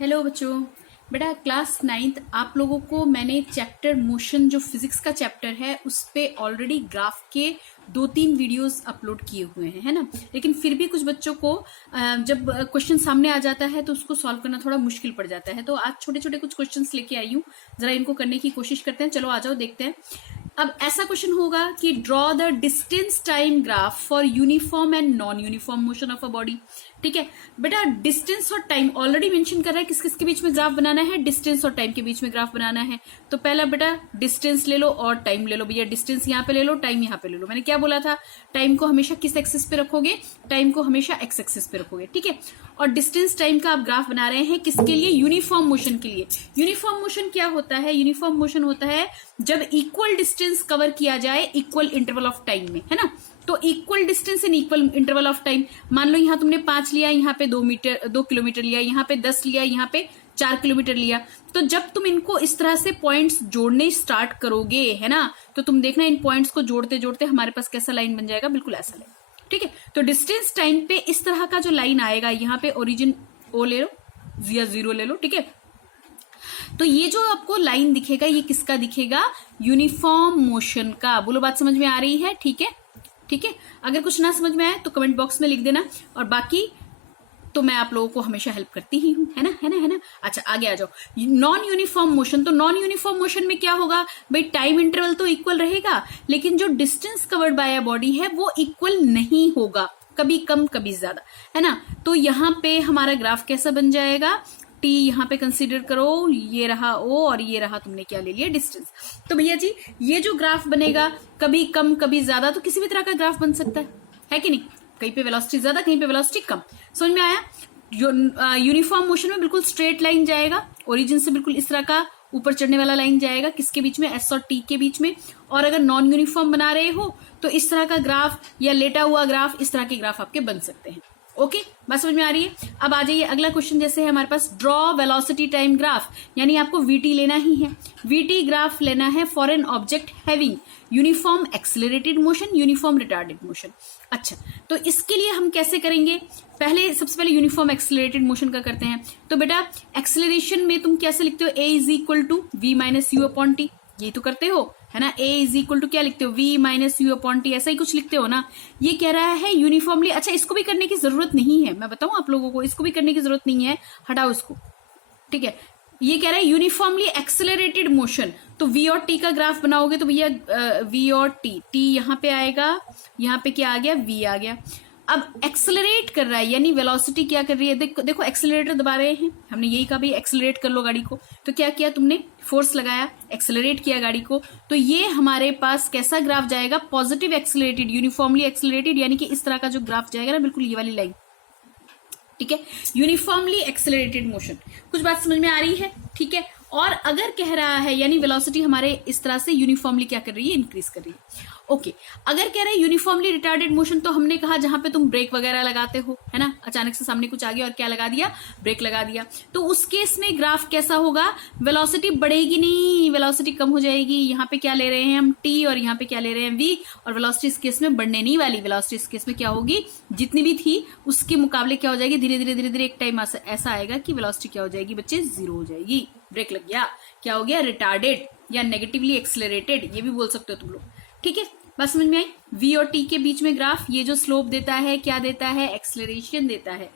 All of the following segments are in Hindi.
हेलो बच्चों। बेटा क्लास 9th आप लोगों को मैंने चैप्टर मोशन जो फिजिक्स का चैप्टर है उस पे ऑलरेडी ग्राफ के 2-3 वीडियोस अपलोड किए हुए हैं, है ना। लेकिन फिर भी कुछ बच्चों को जब क्वेश्चन सामने आ जाता है तो उसको सॉल्व करना थोड़ा मुश्किल पड़ जाता है। तो आज छोटे छोटे कुछ क्वेश्चंस लेके आई हूँ, जरा इनको करने की कोशिश करते हैं। चलो आ जाओ देखते हैं। अब ऐसा क्वेश्चन होगा कि draw the distance time graph for uniform and non uniform motion of a body. ठीक है बेटा, डिस्टेंस और टाइम ऑलरेडी मेंशन कर रहा है किस किस के बीच में ग्राफ बनाना है, डिस्टेंस और टाइम के बीच में ग्राफ बनाना है। तो पहला बेटा डिस्टेंस ले लो और टाइम ले लो। भैया डिस्टेंस यहाँ पे ले लो, टाइम यहाँ पे ले लो। मैंने क्या बोला था, टाइम को हमेशा किस एक्सिस पे रखोगे, टाइम को हमेशा एक्स एक्सिस पे रखोगे। ठीक है, और डिस्टेंस टाइम का आप ग्राफ बना रहे हैं किसके लिए, यूनिफॉर्म मोशन के लिए। यूनिफॉर्म मोशन क्या होता है, यूनिफॉर्म मोशन होता है जब इक्वल डिस्टेंस कवर किया जाए इक्वल इंटरवल ऑफ टाइम में, है ना। तो equal distance in equal interval of time, मान लो यहाँ तुमने 5 लिया, यहाँ पे 2 किलोमीटर लिया, यहाँ पे 10 लिया, यहाँ पे 4 किलोमीटर लिया। तो जब तुम इनको इस तरह से पॉइंट्स जोड़ने स्टार्ट करोगे, है ना, तो तुम देखना इन पॉइंट्स को जोड़ते जोड़ते हमारे पास कैसा लाइन बन जाएगा, बिल्कुल ऐसा लाइन। ठीक है, तो डिस्टेंस टाइम पे इस तरह का जो लाइन आएगा, यहाँ पे ओरिजिन ओ ले लो या 0 ले लो। ठीक है, तो ये जो आपको लाइन दिखेगा ये किसका दिखेगा, यूनिफॉर्म मोशन का। बोलो बात समझ में आ रही है। ठीक है, ठीक है, अगर कुछ ना समझ में आए तो कमेंट बॉक्स में लिख देना, और बाकी तो मैं आप लोगों को हमेशा हेल्प करती ही हूं, है ना, है ना, है ना। अच्छा आगे आ जाओ, नॉन यूनिफॉर्म मोशन। तो नॉन यूनिफॉर्म मोशन में क्या होगा भाई, टाइम इंटरवल तो इक्वल रहेगा, लेकिन जो distance covered by a body है वो इक्वल नहीं होगा, कभी कम कभी ज्यादा, है ना। तो यहाँ पे हमारा ग्राफ कैसा बन जाएगा, टी यहाँ पे कंसीडर करो, ये रहा ओ और ये रहा तुमने क्या ले लिया, डिस्टेंस। तो भैया जी ये जो ग्राफ बनेगा कभी कम कभी ज्यादा, तो किसी भी तरह का ग्राफ बन सकता है कि नहीं। कहीं पे वेलोसिटी ज्यादा, कहीं पे वेलोसिटी कम। समझ में आया। यूनिफॉर्म मोशन में बिल्कुल स्ट्रेट लाइन जाएगा, ओरिजिन से बिल्कुल इस तरह का ऊपर चढ़ने वाला लाइन जाएगा, किसके बीच में, एस और टी के बीच में। और अगर नॉन यूनिफॉर्म बना रहे हो तो इस तरह का ग्राफ या लेटा हुआ ग्राफ, इस तरह के ग्राफ आपके बन सकते हैं। ओके, बात समझ में आ रही है। अब आ जाइए अगला क्वेश्चन, जैसे है हमारे पास ड्रॉ वेलोसिटी टाइम ग्राफ, यानी आपको वीटी लेना ही है। वीटी ग्राफ लेना है for an object having uniform accelerated motion, uniform retarded motion. अच्छा, तो इसके लिए हम कैसे करेंगे, पहले सबसे पहले यूनिफॉर्म एक्सेलरेटेड मोशन का करते हैं। तो बेटा एक्सेलरेशन में तुम कैसे लिखते हो, A is equal to V minus you upon T, ये तो करते हो, है ना। ए इज इक्वल टू क्या लिखते हो, v minus you upon t, ऐसा ही कुछ लिखते हो ना। ये कह रहा है यूनिफॉर्मली। अच्छा इसको भी करने की जरूरत नहीं है, मैं बताऊं आप लोगों को, इसको भी करने की जरूरत नहीं है, हटाओ इसको। ठीक है, ये कह रहा है यूनिफॉर्मली एक्सेलरेटेड मोशन। तो वी और टी का ग्राफ बनाओगे तो भैया वी और टी, टी यहाँ पे आएगा, यहाँ पे क्या आ गया, वी आ गया। अब एक्सेलरेट कर रहा है यानी वेलोसिटी क्या कर रही है, देखो एक्सेलरेटर दबा रहे हैं, हमने यही कहा भाई एक्सेलरेट कर लो गाड़ी को। तो क्या किया तुमने, फोर्स लगाया, एक्सेलरेट किया गाड़ी को। तो ये हमारे पास कैसा ग्राफ जाएगा, पॉजिटिव एक्सेलरेटेड, यूनिफॉर्मली एक्सेलरेटेड, यानी कि इस तरह का जो ग्राफ जाएगा ना, बिल्कुल ये वाली लाइन। ठीक है, यूनिफॉर्मली एक्सेलरेटेड मोशन। कुछ बात समझ में आ रही है। ठीक है, और अगर कह रहा है यानी वेलोसिटी हमारे इस तरह से यूनिफॉर्मली क्या कर रही है, इंक्रीज कर रही है। ओके, अगर कह रहे हैं यूनिफॉर्मली रिटार्डेड मोशन, तो हमने कहा जहां पे तुम ब्रेक वगैरह लगाते हो, है ना, अचानक से सामने कुछ आ गया और क्या लगा दिया, ब्रेक लगा दिया। तो उस केस में ग्राफ कैसा होगा, वेलोसिटी बढ़ेगी नहीं, वेलोसिटी कम हो जाएगी। यहाँ पे क्या ले रहे हैं हम, टी, और यहाँ पे क्या ले रहे हैं, वी। और वेलोसिटी इस केस में बढ़ने नहीं वाली, वेलोसिटी इस केस में क्या होगी, जितनी भी थी उसके मुकाबले क्या हो जाएगी, धीरे धीरे धीरे धीरे एक टाइम ऐसा आएगा कि वेलोसिटी क्या हो जाएगी बच्चे, 0 हो जाएगी। ब्रेक लग गया, क्या हो गया, रिटार्डेड या नेगेटिवली एक्सेलरेटेड, ये भी बोल सकते हो तुम लोग। ठीक है, बस समझ में आई। वी और टी के बीच में ग्राफ, ये जो स्लोप देता है क्या देता है, एक्सेलरेशन देता है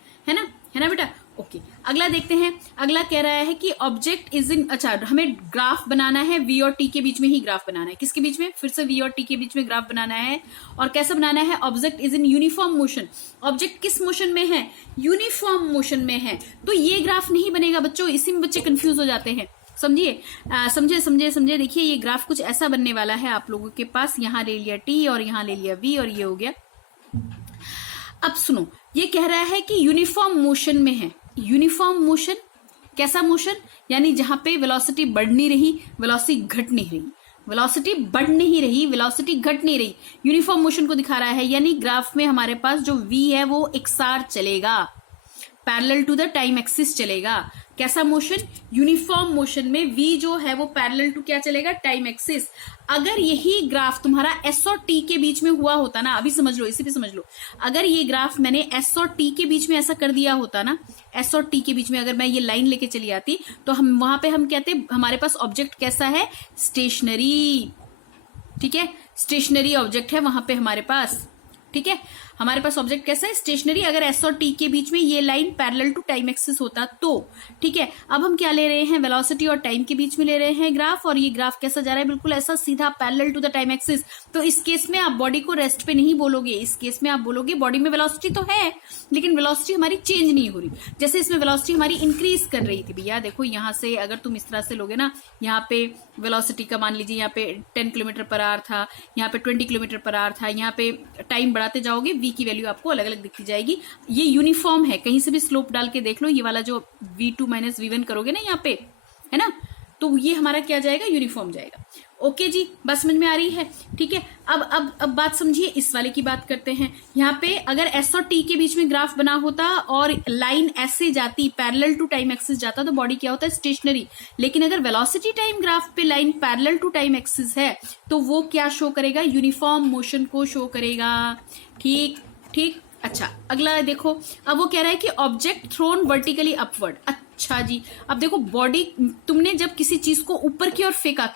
ना बेटा। ओके, अगला देखते हैं। अगला कह रहा है कि ऑब्जेक्ट इज इन, अच्छा हमें ग्राफ बनाना है वी और टी के बीच में ही ग्राफ बनाना है। किसके बीच में, फिर से वी और टी के बीच में ग्राफ बनाना है। और कैसा बनाना है, object is in uniform motion. Object किस मोशन में है, यूनिफॉर्म मोशन में है। तो ये ग्राफ नहीं बनेगा बच्चों, इसी में बच्चे कंफ्यूज हो जाते हैं। समझिए, समझे समझे समझे। देखिए ये ग्राफ कुछ ऐसा बनने वाला है आप लोगों के पास, यहां ले लिया टी और यहां ले लिया वी और ये हो गया। अब सुनो, ये कह रहा है कि यूनिफॉर्म मोशन में है। यूनिफॉर्म मोशन कैसा मोशन, यानी जहां पे वेलोसिटी बढ़ नहीं रही, वेलोसिटी घट नहीं रही, वेलोसिटी बढ़ नहीं रही, वेलोसिटी घट नहीं रही, यूनिफॉर्म मोशन को दिखा रहा है। यानी ग्राफ में हमारे पास जो वी है वो एकसार चलेगा, parallel to the time axis चलेगा। कैसा मोशन, यूनिफॉर्म मोशन में v जो है वो पैरेलल टू क्या चलेगा, टाइम एक्सिस। अगर यही ग्राफ तुम्हारा s और t के बीच में हुआ होता ना, अभी समझ लो, इसी पे समझ लो, अगर ये ग्राफ मैंने s और t के बीच में ऐसा कर दिया होता ना, s और t के बीच में अगर मैं ये लाइन लेके चली आती, तो हम वहां पे हम कहते हमारे पास ऑब्जेक्ट कैसा है, स्टेशनरी। ठीक है, स्टेशनरी ऑब्जेक्ट है वहां पे हमारे पास। ठीक है, हमारे पास ऑब्जेक्ट कैसा है, स्टेशनरी। अगर एस और टी के बीच में ये line parallel to time axis होता तो। ठीक है, अब हम क्या ले रहे हैं, वेलोसिटी और टाइम के बीच में ले रहे हैं ग्राफ, और ये ग्राफ कैसा जा रहा है, बिल्कुल ऐसा सीधा parallel to the time axis. तो इस केस में आप बॉडी को रेस्ट पे नहीं बोलोगे, इस केस में आप बोलोगे बॉडी में वेलोसिटी तो है लेकिन वेलोसिटी हमारी चेंज नहीं हो रही। जैसे इसमें वेलोसिटी हमारी इंक्रीज कर रही थी भैया, देखो यहां से अगर तुम इस तरह से लोगे ना, यहाँ पे वेलोसिटी का मान लीजिए यहाँ पे 10 किलोमीटर पर आवर था, यहाँ पे 20 किलोमीटर पर आवर था, यहाँ पे टाइम बढ़ाते जाओगे, v की वैल्यू आपको अलग अलग दिखती जाएगी। ये यूनिफॉर्म है, कहीं से भी स्लोप डाल के देख लो, ये वाला जो v2 माइनस v1 करोगे ना यहाँ पे, है ना, तो ये हमारा क्या जाएगा, यूनिफॉर्म जाएगा। ओके जी, बात समझ में आ रही है। ठीक है, अब बात समझिए, इस वाले की बात करते हैं। यहाँ पे अगर s और t के बीच में ग्राफ बना होता और लाइन ऐसे जाती, पैरेलल टू टाइम एक्सिस जाता, तो बॉडी क्या होता है, स्टेशनरी। लेकिन अगर वेलोसिटी टाइम ग्राफ पे line parallel to time axis है तो वो क्या शो करेगा, यूनिफॉर्म मोशन को शो करेगा। ठीक ठीक, अच्छा अगला देखो, अब वो कह रहा है कि ऑब्जेक्ट थ्रोन वर्टिकली अपवर्ड। अच्छा जी, अब देखो बॉडी, तुमने जब किसी चीज को ऊपर की ओर फेंका,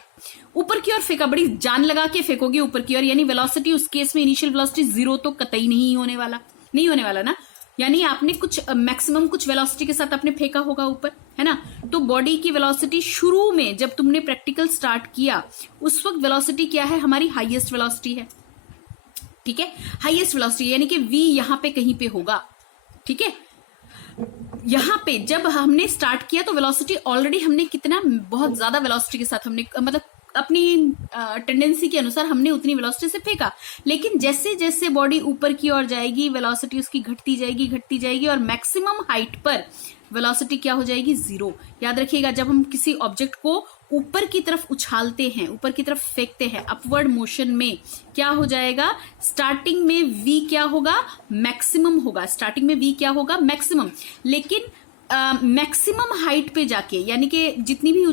ऊपर की ओर फेंका, बड़ी जान लगा के फेंकोगे ऊपर की ओर, यानी वेलोसिटी उस केस में इनिशियल वेलोसिटी 0 तो कतई नहीं होने वाला, नहीं होने वाला ना, यानी आपने कुछ मैक्सिमम कुछ वेलोसिटी के साथ आपने फेंका होगा ऊपर, है ना। तो बॉडी की वेलोसिटी शुरू में जब तुमने प्रैक्टिकल स्टार्ट किया उस वक्त वेलोसिटी क्या है, हमारी हाईएस्ट वेलोसिटी है। ठीक है, हाईएस्ट वेलोसिटी यानी कि v यहाँ पे कहीं पे होगा। ठीक है, यहाँ पे जब हमने स्टार्ट किया तो वेलोसिटी ऑलरेडी हमने कितना, बहुत ज्यादा वेलोसिटी के साथ हमने, मतलब अपनी टेंडेंसी के अनुसार हमने उतनी वेलोसिटी से फेंका। लेकिन जैसे जैसे बॉडी ऊपर की ओर जाएगी वेलोसिटी उसकी घटती जाएगी और मैक्सिमम हाइट पर वेलोसिटी क्या हो जाएगी, 0। याद रखिएगा, जब हम किसी ऑब्जेक्ट को ऊपर की तरफ उछालते हैं, ऊपर की तरफ फेंकते हैं अपवर्ड मोशन में, क्या हो जाएगा, स्टार्टिंग में v क्या होगा, मैक्सिमम होगा। स्टार्टिंग में v क्या होगा, मैक्सिमम। लेकिन मैक्सिमम हाइट पे जाके, यानी कि जितनी भी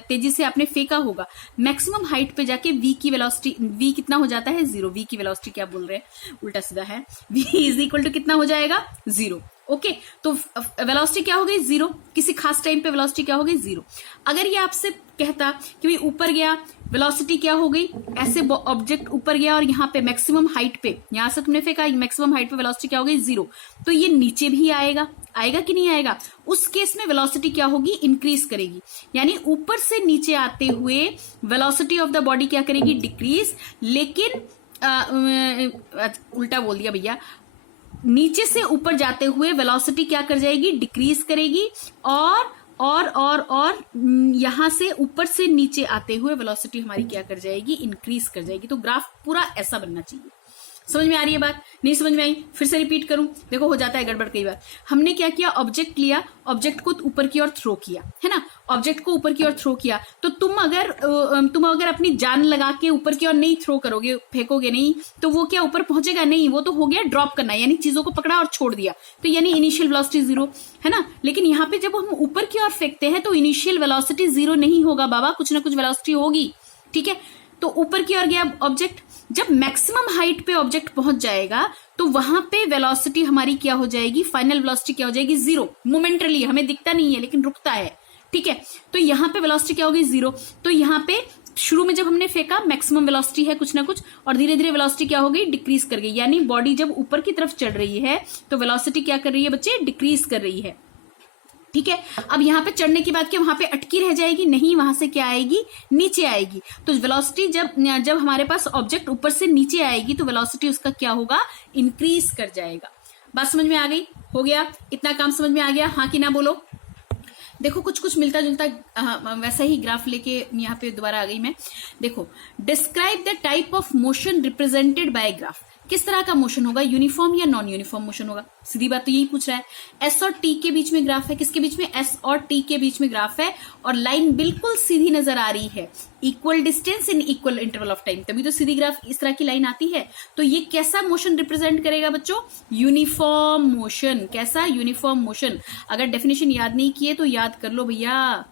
तेजी से आपने फेंका होगा, मैक्सिमम हाइट पे जाके v की वेलोसिटी, v कितना हो जाता है, 0। v की वेलोसिटी क्या बोल रहे हैं, उल्टा सीधा है, v इज इक्वल टू कितना हो जाएगा, 0। ओके, तो वेलोसिटी क्या हो गई, 0। किसी खास टाइम पे वेलोसिटी क्या हो गई, 0। अगर ये आपसे कहता कि भाई ऊपर गया, वेलोसिटी क्या हो गई, ऐसे ऑब्जेक्ट ऊपर गया और यहाँ पे मैक्सिमम हाइट पे, यहां से तुमने फेंका, मैक्सिमम हाइट पे वेलोसिटी क्या हो गई, 0, तो ये नीचे भी आएगा, आएगा कि नहीं आएगा। उस केस में वेलोसिटी क्या होगी, इंक्रीज करेगी, यानी ऊपर से नीचे आते हुए वेलोसिटी ऑफ द बॉडी क्या करेगी, डिक्रीज। लेकिन उल्टा बोल दिया भैया, नीचे से ऊपर जाते हुए वेलोसिटी क्या कर जाएगी, डिक्रीज करेगी, और यहां से ऊपर से नीचे आते हुए वेलोसिटी हमारी क्या कर जाएगी, इंक्रीज कर जाएगी। तो ग्राफ पूरा ऐसा बनना चाहिए। समझ में आ रही है बात, नहीं समझ में आई, फिर से रिपीट करूं, देखो हो जाता है गड़बड़ कई बार। हमने क्या किया, ऑब्जेक्ट लिया, ऑब्जेक्ट को ऊपर की ओर थ्रो किया, है ना, ऑब्जेक्ट को ऊपर की ओर थ्रो किया, तो तुम अगर अपनी जान लगा के ऊपर की ओर नहीं थ्रो करोगे, फेंकोगे नहीं, तो वो क्या ऊपर पहुंचेगा नहीं, वो तो हो गया ड्रॉप करना, यानी चीजों को पकड़ा और छोड़ दिया, तो यानी इनिशियल वेलोसिटी 0, है ना। लेकिन यहाँ पे जब हम ऊपर की ओर फेंकते हैं तो इनिशियल वेलोसिटी 0 नहीं होगा बाबा, कुछ ना कुछ वेलोसिटी होगी। ठीक है, तो ऊपर की ओर गया ऑब्जेक्ट, जब मैक्सिमम हाइट पे ऑब्जेक्ट पहुंच जाएगा तो वहां पे वेलोसिटी हमारी क्या हो जाएगी, फाइनल वेलोसिटी क्या हो जाएगी, 0। मोमेंटली हमें दिखता नहीं है लेकिन रुकता है। ठीक है, तो यहाँ पे वेलोसिटी क्या होगी, 0। तो यहाँ पे शुरू में जब हमने फेंका मैक्सिमम वेलोसिटी है कुछ ना कुछ, और धीरे धीरे वेलोसिटी क्या हो गई, डिक्रीज कर गई, यानी बॉडी जब ऊपर की तरफ चढ़ रही है तो वेलोसिटी क्या कर रही है बच्चे, डिक्रीज कर रही है। ठीक है, अब यहाँ पे चढ़ने की बात की, वहां पे अटकी रह जाएगी नहीं, वहां से क्या आएगी, नीचे आएगी। तो वेलोसिटी जब हमारे पास ऑब्जेक्ट ऊपर से नीचे आएगी तो वेलोसिटी उसका क्या होगा, इंक्रीज कर जाएगा। बात समझ में आ गई, हो गया, इतना काम समझ में आ गया, हाँ कि ना बोलो। देखो कुछ मिलता जुलता वैसा ही ग्राफ लेके यहाँ पे दोबारा आ गई मैं। देखो, describe the type of motion represented by graph. किस तरह का मोशन होगा, यूनिफॉर्म या नॉन यूनिफॉर्म मोशन होगा, सीधी बात तो यही पूछ रहा है। एस और टी के बीच में ग्राफ है, किसके बीच में, एस और टी के बीच में ग्राफ है, और लाइन बिल्कुल सीधी नजर आ रही है, equal distance in equal interval of time, तभी तो सीधी ग्राफ इस तरह की लाइन आती है। तो ये कैसा मोशन रिप्रेजेंट करेगा बच्चों, यूनिफॉर्म मोशन। कैसा, यूनिफॉर्म मोशन। अगर डेफिनेशन याद नहीं किए तो याद कर लो भैया,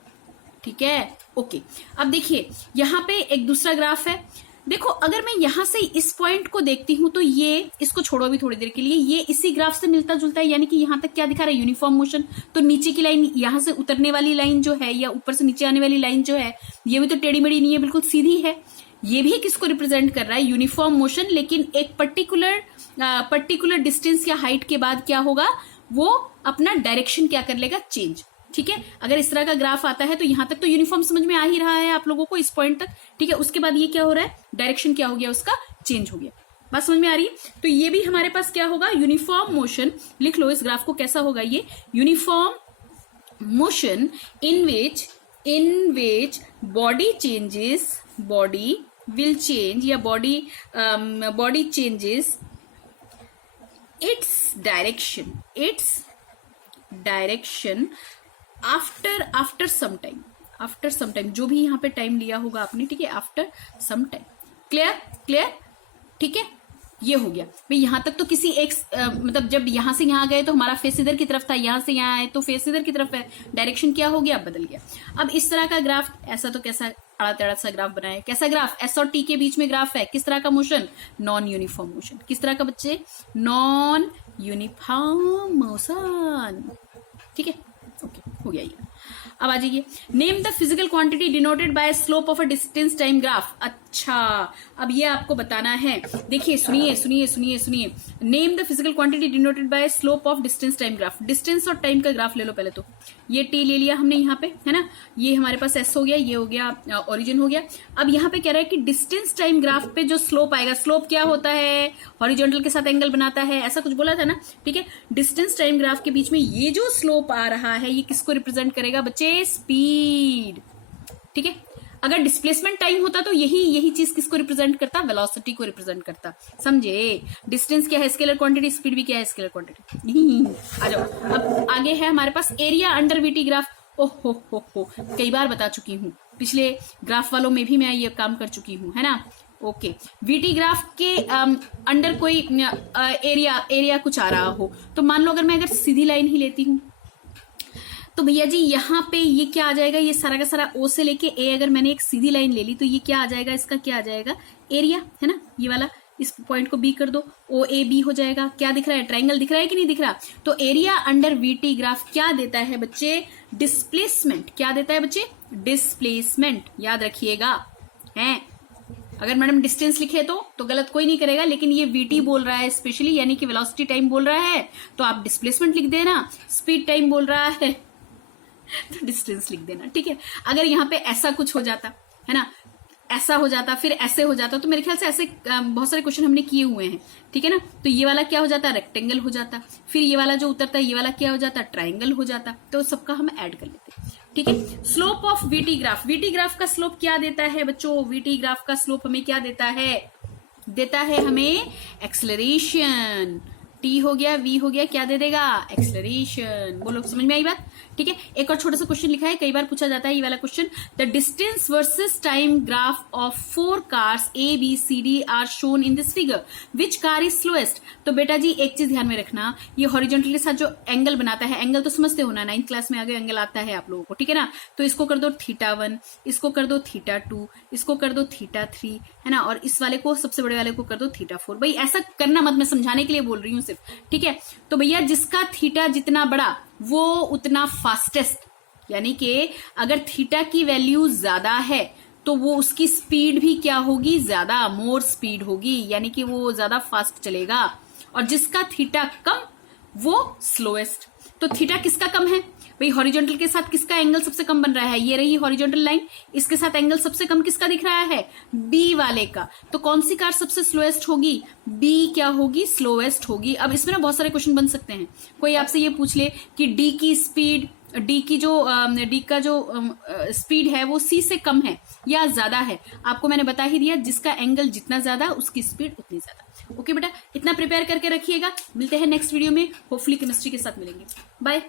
ठीक है, ओके। अब देखिए यहां पे एक दूसरा ग्राफ है, देखो अगर मैं यहां से इस पॉइंट को देखती हूं तो ये, इसको छोड़ो अभी थोड़ी देर के लिए, ये इसी ग्राफ से मिलता जुलता है, यानी कि यहां तक क्या दिखा रहा है, यूनिफॉर्म मोशन। तो नीचे की लाइन, यहां से उतरने वाली लाइन जो है या ऊपर से नीचे आने वाली लाइन जो है, ये भी तो टेढ़ी मेढ़ी नहीं है, बिल्कुल सीधी है। ये भी किसको रिप्रेजेंट कर रहा है, यूनिफॉर्म मोशन, लेकिन एक पर्टिकुलर डिस्टेंस या हाइट के बाद क्या होगा, वो अपना डायरेक्शन क्या कर लेगा, चेंज। ठीक है, अगर इस तरह का ग्राफ आता है तो यहां तक तो यूनिफॉर्म समझ में आ ही रहा है आप लोगों को, इस पॉइंट तक, ठीक है। उसके बाद ये क्या हो रहा है, डायरेक्शन क्या हो गया उसका, चेंज हो गया। बात समझ में आ रही है। तो ये भी हमारे पास क्या होगा, यूनिफॉर्म मोशन। लिख लो इस ग्राफ को, कैसा होगा ये, uniform motion in which body changes, body will change, या body changes its direction after some time, जो भी यहाँ पे टाइम लिया होगा आपने, ठीक है, आफ्टर सम टाइम। क्लियर, ठीक है, ये हो गया भाई। यहां तक तो किसी एक मतलब जब यहां से यहां गए तो हमारा फेस इधर की तरफ था, यहां से यहां आए तो फेस इधर की तरफ है, डायरेक्शन क्या हो गया, बदल गया। अब इस तरह का ग्राफ, ऐसा तो कैसा अड़ा टेढ़ा सा ग्राफ बनाए, कैसा ग्राफ, एस और टी के बीच में ग्राफ है, किस तरह का मोशन, नॉन यूनिफॉर्म मोशन। किस तरह का बच्चे, नॉन यूनिफॉर्म मोशन, ठीक है, ओके, हो गया ये। अब आ जाइए, name the physical quantity denoted by slope of a distance time graph. अच्छा, अब ये आपको बताना है, देखिए सुनिए, name the physical quantity denoted by slope of distance time graph. Distance और टाइम का ग्राफ ले लो पहले तो, ये टी ले लिया हमने यहाँ पे, है ना, ये हमारे पास एस हो गया, ये हो गया ओरिजिन हो गया। अब यहाँ पे कह रहा है कि डिस्टेंस टाइम ग्राफ पे जो स्लोप आएगा, स्लोप क्या होता है, हॉरिजॉन्टल के साथ एंगल बनाता है, ऐसा कुछ बोला था ना, ठीक है। डिस्टेंस टाइम ग्राफ के बीच में ये जो स्लोप आ रहा है, ये किसको रिप्रेजेंट करेगा बच्चे, स्पीड, ठीक है। अगर डिस्प्लेसमेंट टाइम होता तो यही चीज किसको रिप्रेजेंट करता, वेलोसिटी को रिप्रेजेंट करता, समझे। डिस्टेंस क्या है, स्केलर क्वांटिटी, स्पीड भी क्या है, स्केलर क्वांटिटी। आ जाओ, अब आगे है हमारे पास एरिया अंडर वीटी ग्राफ। ओहो हो, कई बार बता चुकी हूँ, पिछले ग्राफ वालों में भी मैं ये काम कर चुकी हूँ, है ना, ओके। वीटी ग्राफ के अंडर कोई एरिया कुछ आ रहा हो, तो मान लो अगर सीधी लाइन ही लेती हूँ तो भैया जी यहाँ पे ये क्या आ जाएगा, ये सारा का सारा ओ से लेके ए, अगर मैंने एक सीधी लाइन ले ली तो ये क्या आ जाएगा, इसका क्या आ जाएगा, एरिया, है ना, ये वाला, इस पॉइंट को बी कर दो, ओ ए बी हो जाएगा। क्या दिख रहा है, ट्रायंगल दिख रहा है कि नहीं दिख रहा। तो एरिया अंडर वीटी ग्राफ क्या देता है बच्चे, डिस्प्लेसमेंट। क्या देता है बच्चे, डिस्प्लेसमेंट, याद रखिएगा, है। अगर मैडम डिस्टेंस लिखे तो गलत कोई नहीं करेगा, लेकिन ये वीटी बोल रहा है स्पेशली, यानी कि वेलोसिटी टाइम बोल रहा है, तो आप डिस्प्लेसमेंट लिख देना। स्पीड टाइम बोल रहा है तो डिस्टेंस लिख देना, ठीक है। अगर यहाँ पे ऐसा कुछ हो जाता, है ना, ऐसा हो जाता, फिर ऐसे हो जाता, तो मेरे ख्याल से ऐसे बहुत सारे क्वेश्चन हमने किए हुए हैं, ठीक है ना। तो ये वाला क्या हो जाता, रेक्टेंगल हो जाता, फिर ये वाला जो उतरता है, ये वाला क्या हो जाता, ट्राइंगल हो जाता। तो सबका हम ऐड कर लेते हैं, ठीक है। Slope of VT graph, VT graph का स्लोप क्या देता है बच्चों, वीटी ग्राफ का स्लोप हमें क्या देता है हमें एक्सेलरेशन। टी हो गया, वी हो गया, क्या दे देगा, एक्सेलरेशन। बोलो, समझ में आई बात, ठीक है। एक और छोटा सा क्वेश्चन लिखा है, कई बार पूछा जाता है ये वाला question, the distance versus time graph of 4 cars A B C D are shown in this figure, which car is slowest. तो बेटा जी एक चीज ध्यान में रखना, ये हॉरिजॉन्टल के साथ जो एंगल बनाता है, एंगल तो समझते हो ना, 9th क्लास में आगे एंगल आता है आप लोगों को, ठीक है ना। तो इसको कर दो θ1, इसको कर दो θ2, इसको कर दो θ3, है ना, और इस वाले को, सबसे बड़े वाले को कर दो θ4। भाई ऐसा करना मत, मैं समझाने के लिए बोल रही हूँ सिर्फ, ठीक है। तो भैया जिसका थीटा जितना बड़ा वो उतना फास्टेस्ट, यानी कि अगर थीटा की वैल्यू ज्यादा है तो वो उसकी स्पीड भी क्या होगी, ज्यादा, मोर स्पीड होगी, यानी कि वो ज्यादा फास्ट चलेगा। और जिसका थीटा कम वो स्लोएस्ट। तो थीटा किसका कम है भाई, हॉरिजॉन्टल के साथ किसका एंगल सबसे कम बन रहा है, ये रही हॉरिजॉन्टल लाइन, इसके साथ एंगल सबसे कम किसका दिख रहा है, बी वाले का। तो कौन सी कार सबसे स्लोएस्ट होगी, बी क्या होगी, स्लोएस्ट होगी। अब इसमें ना बहुत सारे क्वेश्चन बन सकते हैं, कोई आपसे ये पूछ ले कि डी की स्पीड डी की जो डी का जो स्पीड है वो सी से कम है या ज्यादा है, आपको मैंने बता ही दिया, जिसका एंगल जितना ज्यादा उसकी स्पीड उतनी ज्यादा। ओके बेटा, इतना प्रिपेयर करके रखिएगा, मिलते हैं नेक्स्ट वीडियो में, होपफुली केमिस्ट्री के साथ मिलेंगे। बाय।